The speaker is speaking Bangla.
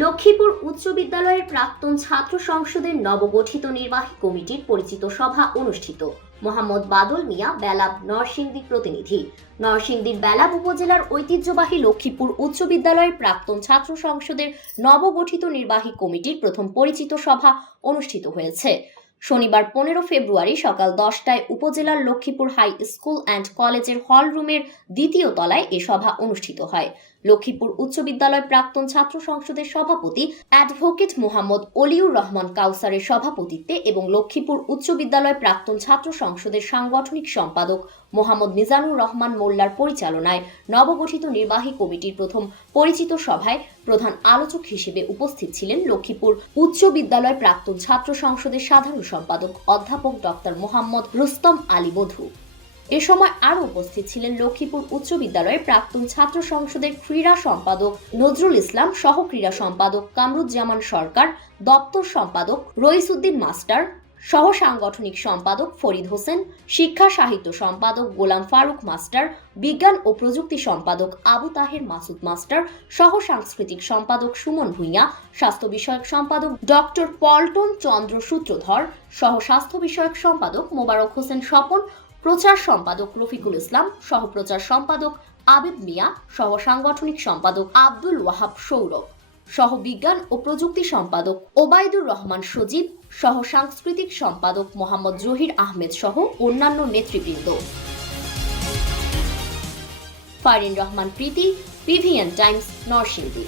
লক্ষ্মীপুর উচ্চ বিদ্যালয়ের প্রাক্তন ছাত্র সংসদের নবগঠিত নির্বাহী কমিটির পরিচিত সভা অনুষ্ঠিত। মোহাম্মদ বাদল মিয়া, বেলাব নরসিংদী প্রতিনিধি। নরসিংদীর বেলাব উপজেলার ঐতিহ্যবাহী লক্ষ্মীপুর উচ্চ বিদ্যালয়ের প্রাক্তন ছাত্র সংসদের নবগঠিত নির্বাহী কমিটির প্রথম পরিচিত সভা অনুষ্ঠিত হয়েছে। শনিবার পনেরো ফেব্রুয়ারি সকাল দশটায় উপজেলার লক্ষ্মীপুর হাই স্কুল অ্যান্ড কলেজের হল রুমের দ্বিতীয় তলায় এ সভা অনুষ্ঠিত হয়। লক্ষ্মীপুর উচ্চ বিদ্যালয় প্রাক্তন ছাত্র সংসদের সভাপতি অ্যাডভোকেট মোহাম্মদ অলিউর রহমান কাউসারের সভাপতিত্বে এবং লক্ষ্মীপুর উচ্চ বিদ্যালয় প্রাক্তন ছাত্র সংসদের সাংগঠনিক সম্পাদক মোহাম্মদ মিজানুর রহমান মোল্লার পরিচালনায় নবগঠিত নির্বাহী কমিটির প্রথম পরিচিত সভায় প্রধান আলোচক হিসেবে উপস্থিত ছিলেন লক্ষ্মীপুর উচ্চ বিদ্যালয় প্রাক্তন ছাত্র সংসদের সাধারণ সম্পাদক অধ্যাপক ডক্টর মোহাম্মদ রুস্তম আলী বধু। এ সময় আরও উপস্থিত ছিলেন লক্ষ্মীপুর উচ্চ বিদ্যালয়ের প্রাক্তন ছাত্র সংসদের ক্রীড়া সম্পাদক নজরুল ইসলাম, সহ ক্রীড়া সম্পাদক কামরুজ্জামান সরকার, দপ্তর সম্পাদক রইসুদ্দিন মাস্টার, সহ সাংগঠনিক সম্পাদক ফরিদ হোসেন, শিক্ষা সাহিত্য সম্পাদক গোলাম ফারুক মাস্টার, বিজ্ঞান ও প্রযুক্তি সম্পাদক আবু তাহের মাসুদ মাস্টার, সহ সাংস্কৃতিক সম্পাদক সুমন ভূঁইয়া, স্বাস্থ্য বিষয়ক সম্পাদক ডক্টর পল্টন চন্দ্র সূত্রধর, সহ স্বাস্থ্য বিষয়ক সম্পাদক মোবারক হোসেন স্বপন প্রচার সম্পাদক রফিকুল ইসলাম, সহপ্রচার সম্পাদক আবিদ মিয়া সহ সাংগঠনিক সম্পাদক আব্দুল ওয়াহাব সৌরভ সহ বিজ্ঞান ও প্রযুক্তি সম্পাদক ওবায়দুর রহমান সজীব সহ সাংস্কৃতিক সম্পাদক মোহাম্মদ জহির আহমেদ সহ অন্যান্য নেতৃবৃন্দ। Farin Rahman Preeti, PVN Times, Narsingdi.